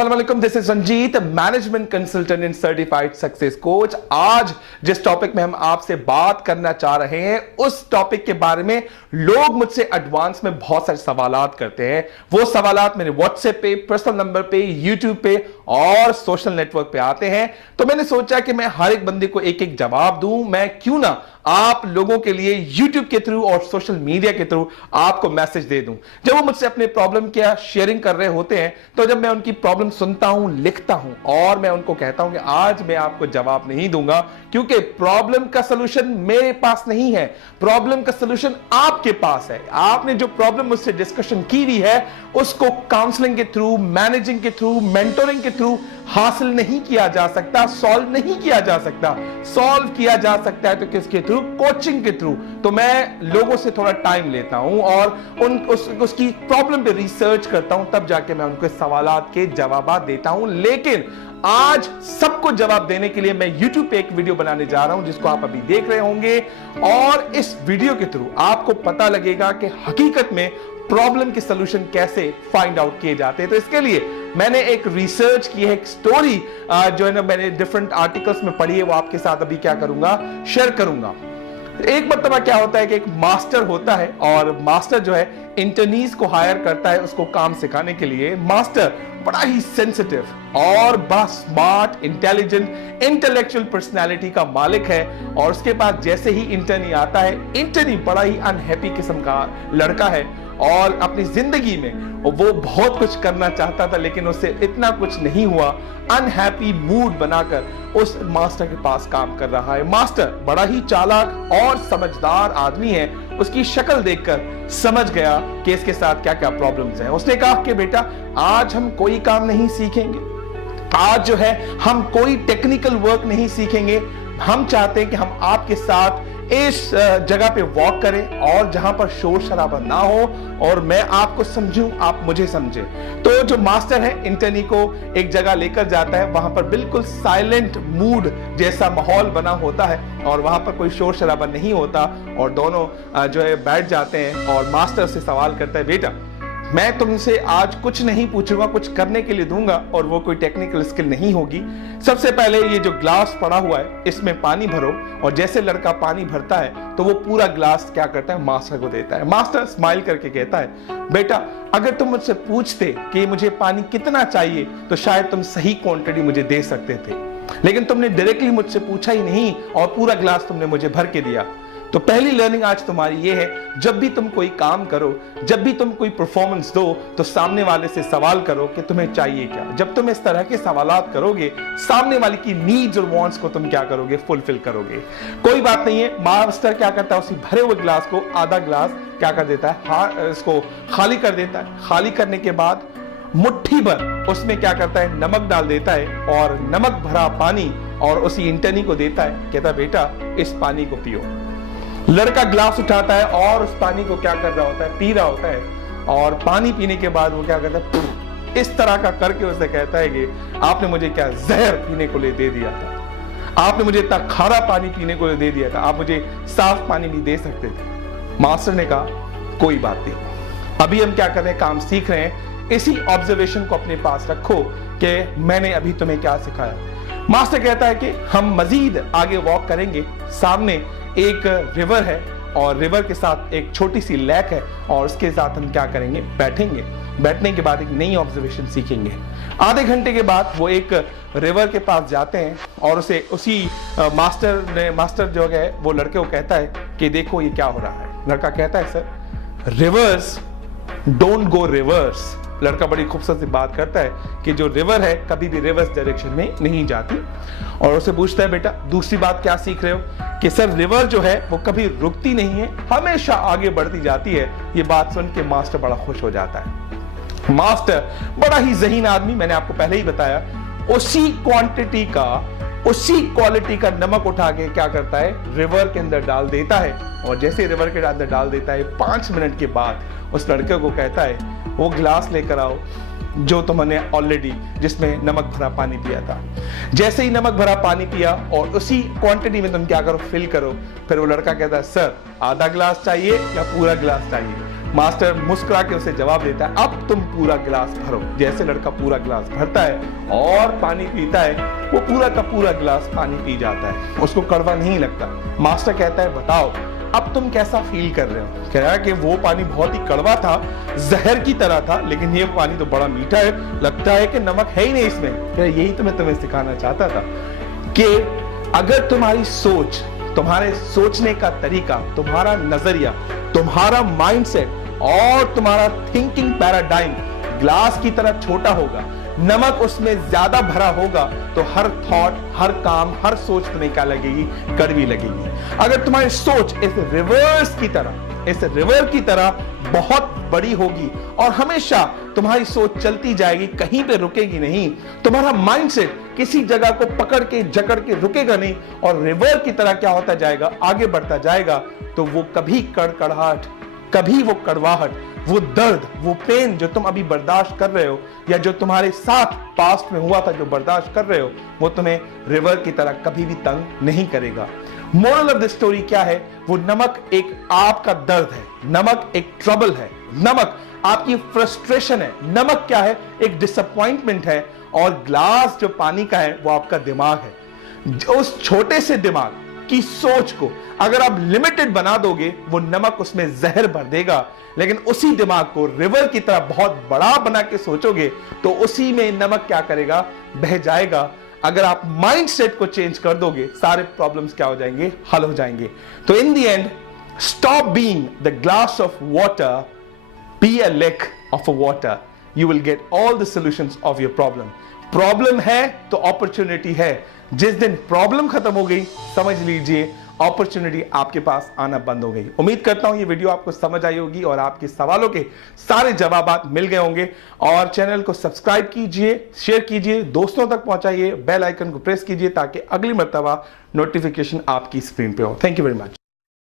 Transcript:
अस्सलामुअलैकुम, this is Ranjit, management consultant and certified success coach. आज जिस टॉपिक में हम आपसे बात करना चाह रहे हैं उस टॉपिक के बारे में लोग मुझसे एडवांस में बहुत सारे सवालात करते हैं। वो सवालात मेरे व्हाट्सएप पे, पर्सनल नंबर पे, यूट्यूब पे और सोशल नेटवर्क पे आते हैं। तो मैंने सोचा कि मैं हर एक बंदे को एक एक जवाब दूं। मैं क्यों ना आप लोगों के लिए यूट्यूब के थ्रू और सोशल मीडिया के थ्रू आपको मैसेज दे दूं। जब वो मुझसे अपने प्रॉब्लम क्या शेयरिंग कर रहे होते हैं तो जब मैं उनकी प्रॉब्लम सुनता हूं, लिखता हूं और मैं उनको कहता हूं कि आज मैं आपको जवाब नहीं दूंगा क्योंकि प्रॉब्लम का सलूशन मेरे पास नहीं है, प्रॉब्लम का सलूशन आपके पास है। आपने जो प्रॉब्लम मुझसे डिस्कशन की हुई है उसको काउंसलिंग के थ्रू, मैनेजिंग के थ्रू, मेंटोरिंग के थ्रू हासिल नहीं किया जा सकता, सॉल्व नहीं किया जा सकता। सॉल्व किया जा सकता है तो किसके थ्रू? कोचिंग के थ्रू। तो मैं लोगों से थोड़ा टाइम लेता हूं और उसकी प्रॉब्लम पे रिसर्च करता हूं, तब जाके मैं उनके सवालात के जवाब देता हूं। लेकिन आज सबको जवाब देने के लिए मैं YouTube पे एक वीडियो बनाने जा रहा हूं जिसको आप अभी देख रहे होंगे और इस वीडियो के थ्रू आपको पता लगेगा कि हकीकत में प्रॉब्लम के सलूशन कैसे फाइंड आउट किए जाते हैं। तो इसके लिए मैंने एक रिसर्च की है, एक स्टोरी जो है ना मैंने डिफरेंट आर्टिकल्स में पढ़ी है, वो आपके साथ अभी क्या करूंगा, शेयर करूंगा। एक मर्तबा क्या होता है कि एक मास्टर होता है और मास्टर जो है इंटर्नीज को हायर करता है उसको काम सिखाने के लिए। मास्टर बड़ा ही सेंसिटिव और बड़ा स्मार्ट, इंटेलिजेंट, इंटेलेक्चुअल पर्सनालिटी का मालिक है और उसके पास जैसे ही इंटर्नी आता है, इंटर्नी बड़ा ही अनहैप्पी किस्म का लड़का है और अपनी जिंदगी में वो बहुत कुछ करना चाहता था लेकिन उससे इतना कुछ नहीं हुआ। अनहैप्पी मूड बनाकर उस मास्टर के पास काम कर रहा है। मास्टर बड़ा ही चालाक और समझदार आदमी है। उसकी शक्ल देखकर समझ गया कि इसके साथ क्या क्या प्रॉब्लम्स हैं। उसने कहा कि बेटा आज हम कोई काम नहीं सीखेंगे, आज जो है हम कोई टेक्निकल वर्क नहीं सीखेंगे। हम चाहते हैं कि हम आपके साथ इस जगह पे वॉक करें और जहां पर शोर शराबा ना हो और मैं आपको समझूं, आप मुझे समझे। तो जो मास्टर है इंटर्नी को एक जगह लेकर जाता है, वहां पर बिल्कुल साइलेंट मूड जैसा माहौल बना होता है और वहां पर कोई शोर शराबा नहीं होता और दोनों जो है बैठ जाते हैं और मास्टर से सवाल करता है, बेटा मैं तुमसे आज कुछ नहीं पूछूंगा, कुछ करने के लिए दूंगा और वो कोई टेक्निकल स्किल नहीं होगी। सबसे पहले ये जो ग्लास पड़ा हुआ है इसमें पानी भरो और जैसे लड़का पानी भरता है तो वो पूरा ग्लास क्या करता है, मास्टर को देता है। मास्टर स्माइल करके कहता है, बेटा अगर तुम मुझसे पूछते कि मुझे पानी कितना चाहिए तो शायद तुम सही क्वांटिटी मुझे दे सकते थे, लेकिन तुमने डायरेक्टली मुझसे पूछा ही नहीं और पूरा ग्लास तुमने मुझे भर के दिया। तो पहली लर्निंग आज तुम्हारी ये है, जब भी तुम कोई काम करो, जब भी तुम कोई परफॉर्मेंस दो तो सामने वाले से सवाल करो कि तुम्हें चाहिए क्या। जब तुम इस तरह के सवालात करोगे सामने वाले की नीड्स और वांट्स को तुम क्या करोगे, फुलफिल करोगे। कोई बात नहीं है, मास्टर क्या करता है, उसी भरे हुए ग्लास को आधा ग्लास क्या कर देता है, इसको खाली कर देता है। खाली करने के बाद मुट्ठी भर उसमें क्या करता है, नमक डाल देता है और नमक भरा पानी और उसी इंटर्नी को देता है। कहता बेटा इस पानी को पियो। लड़का ग्लास उठाता है और उस पानी को क्या कर रहा होता है, पी रहा होता है और पानी पीने के बाद वो क्या करता है, इस तरह का करके उसे कहता है कि आपने मुझे क्या जहर पीने को ले दे दिया था, आपने मुझे इतना खारा पानी पीने को दे दिया था, आप मुझे साफ पानी भी दे सकते थे। मास्टर ने कहा कोई बात नहीं, अभी हम क्या कर रहे हैं, काम सीख रहे हैं, इसी ऑब्जर्वेशन को अपने पास रखो कि मैंने अभी तुम्हें क्या सिखाया। मास्टर कहता है कि हम मजीद आगे वॉक करेंगे, सामने एक रिवर है और रिवर के साथ एक छोटी सी लेक है और उसके साथ हम क्या करेंगे, बैठेंगे। बैठने के बाद एक नई ऑब्जर्वेशन सीखेंगे। आधे घंटे के बाद वो एक रिवर के पास जाते हैं और उसे उसी मास्टर जो है वो लड़के को कहता है कि देखो ये क्या हो रहा है। लड़का कहता है sir reverse don't go reverse. लड़का बड़ी खूबसूरत सी बात करता है कि जो रिवर है कभी भी रिवर्स डायरेक्शन में नहीं जाती और उसे पूछता है बेटा दूसरी बात क्या सीख रहे हो, कि सर रिवर जो है वो कभी रुकती नहीं है, हमेशा आगे बढ़ती जाती है। ये बात सुन के मास्टर बड़ा खुश हो जाता है। मास्टर बड़ा ही ज़हीन आदमी, मैंने आपको पहले ही बताया, उसी क्वांटिटी का, उसी क्वालिटी का नमक उठा के क्या करता है, रिवर के अंदर डाल देता है और जैसे रिवर के अंदर डाल देता है 5 मिनट के बाद उस लड़के को कहता है वो ग्लास लेकर आओ जो तुमने ऑलरेडी जिसमें नमक भरा पानी पिया था। जैसे ही नमक भरा पानी पिया और उसी क्वांटिटी में तुम क्या करो, फिल करो। फिर वो लड़का कहता है सर आधा ग्लास चाहिए या पूरा ग्लास चाहिए। मास्टर मुस्कुरा के उसे जवाब देता है, अब तुम पूरा गिलास भरो। जैसे लड़का पूरा गिलास भरता है और पानी पीता है, वो पूरा का पूरा गिलास पानी पी जाता है, उसको कड़वा नहीं लगता। मास्टर कहता है, बताओ अब तुम कैसा फील कर रहे हो? कह रहा है कि वो पानी बहुत ही कड़वा था, जहर की तरह था, लेकिन ये पानी तो बड़ा मीठा है, लगता है कि नमक है ही नहीं इसमें। कह यही तो मैं तुम्हें सिखाना चाहता था कि अगर तुम्हारी सोच, तुम्हारे सोचने का तरीका, तुम्हारा नजरिया, तुम्हारा माइंडसेट और तुम्हारा थिंकिंग पैराडाइम ग्लास की तरह छोटा होगा, नमक उसमें ज्यादा भरा होगा, तो हर थॉट, हर काम, हर सोच तुम्हें क्या लगेगी? कड़वी लगेगी। अगर तुम्हारी सोच इस रिवर्स की तरह, इस रिवर की तरह बहुत बड़ी होगी और हमेशा तुम्हारी सोच चलती जाएगी, कहीं पे रुकेगी नहीं, तुम्हारा माइंडसेट किसी जगह को पकड़ के जकड़ के रुकेगा नहीं और रिवर की तरह क्या होता जाएगा? आगे बढ़ता जाएगा, तो वो कभी कड़कड़ाहट, कभी वो कड़वाहट, वो दर्द, वो पेन जो तुम अभी बर्दाश्त कर रहे हो या जो तुम्हारे साथ पास्ट में हुआ था जो बर्दाश्त कर रहे हो, वो तुम्हें रिवर की तरह कभी भी तंग नहीं करेगा। मोरल ऑफ द स्टोरी क्या है? वो नमक एक आपका दर्द है, नमक एक ट्रबल है, नमक आपकी फ्रस्ट्रेशन है, नमक क्या है? एक डिसअपॉइंटमेंट है, और ग्लास जो पानी का है वो आपका दिमाग है। उस छोटे से दिमाग की सोच को अगर आप लिमिटेड बना दोगे, वो नमक उसमें जहर भर देगा, लेकिन उसी दिमाग को रिवर की तरह बहुत बड़ा बना के सोचोगे तो उसी में नमक क्या करेगा? बह जाएगा। अगर आप माइंडसेट को चेंज कर दोगे, सारे प्रॉब्लम्स क्या हो जाएंगे? हल हो जाएंगे। तो in the end, stop being the glass of water, be a lake of a water, you will get all the solutions of your problem. Problem है तो अपॉर्चुनिटी है। जिस दिन प्रॉब्लम खत्म हो गई, समझ लीजिए अपॉर्चुनिटी आपके पास आना बंद हो गई। उम्मीद करता हूं ये वीडियो आपको समझ आई होगी और आपके सवालों के सारे जवाब मिल गए होंगे। और चैनल को सब्सक्राइब कीजिए, शेयर कीजिए, दोस्तों तक पहुंचाइए, बेल आइकन को प्रेस कीजिए ताकि अगली मर्तबा नोटिफिकेशन आपकी स्क्रीन पे हो। Thank you very much.